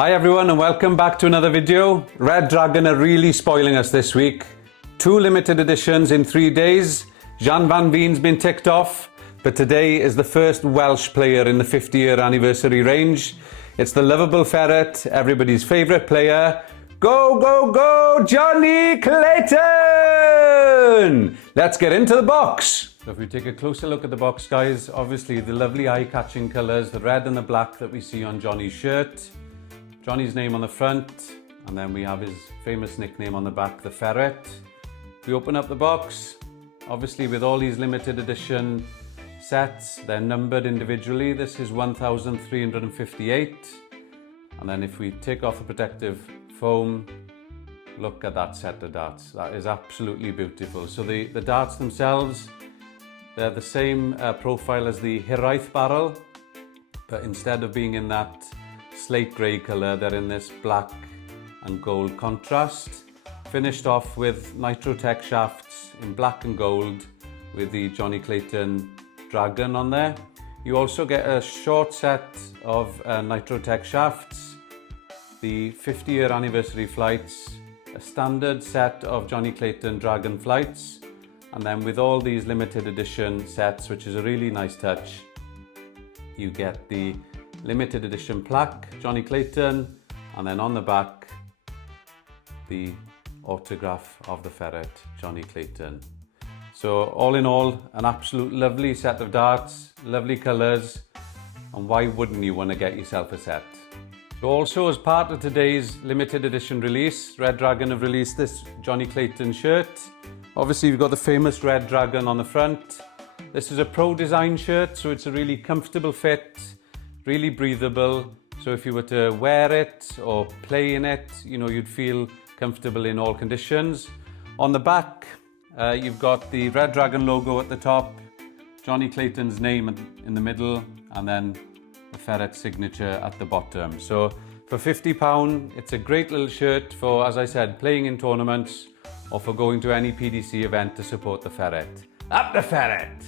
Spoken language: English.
Hi everyone and welcome back to another video. Red Dragon are really spoiling us this week. 2 limited editions in 3 days. Jan van Veen's been ticked off, but today is the first Welsh player in the 50-year anniversary range. It's the lovable ferret, everybody's favourite player. Go, go, go, Jonny Clayton! Let's get into the box. So if we take a closer look at the box, guys, obviously the lovely eye-catching colours, the red and the black that we see on Jonny's shirt. Jonny's name on the front, and then we have his famous nickname on the back, the ferret. If we open up the box, obviously with all these limited edition sets, they're numbered individually. This is 1358. And then if we take off the protective foam, look at that set of darts. That is absolutely beautiful. So the darts themselves, they're the same profile as the Hiraeth barrel, but instead of being in that slate grey colour, they're in this black and gold contrast. Finished off with Nitrotech shafts in black and gold with the Jonny Clayton Dragon on there. You also get a short set of Nitrotech shafts, the 50-year anniversary flights, a standard set of Jonny Clayton Dragon flights, and then with all these limited edition sets, which is a really nice touch, you get the limited edition plaque, Jonny Clayton, and then on the back, the autograph of the ferret, Jonny Clayton. So all in all, an absolute lovely set of darts, lovely colours, and why wouldn't you want to get yourself a set? So also as part of today's limited edition release, Red Dragon have released this Jonny Clayton shirt. Obviously you've got the famous Red Dragon on the front. This is a pro design shirt, so it's a really comfortable fit, really breathable. So if you were to wear it or play in it, you know, you'd feel comfortable in all conditions. On the back, you've got the Red Dragon logo at the top, Jonny Clayton's name in the middle, and then the ferret signature at the bottom. So for £50, it's a great little shirt for, as I said, playing in tournaments or for going to any PDC event to support the ferret. Up the ferret!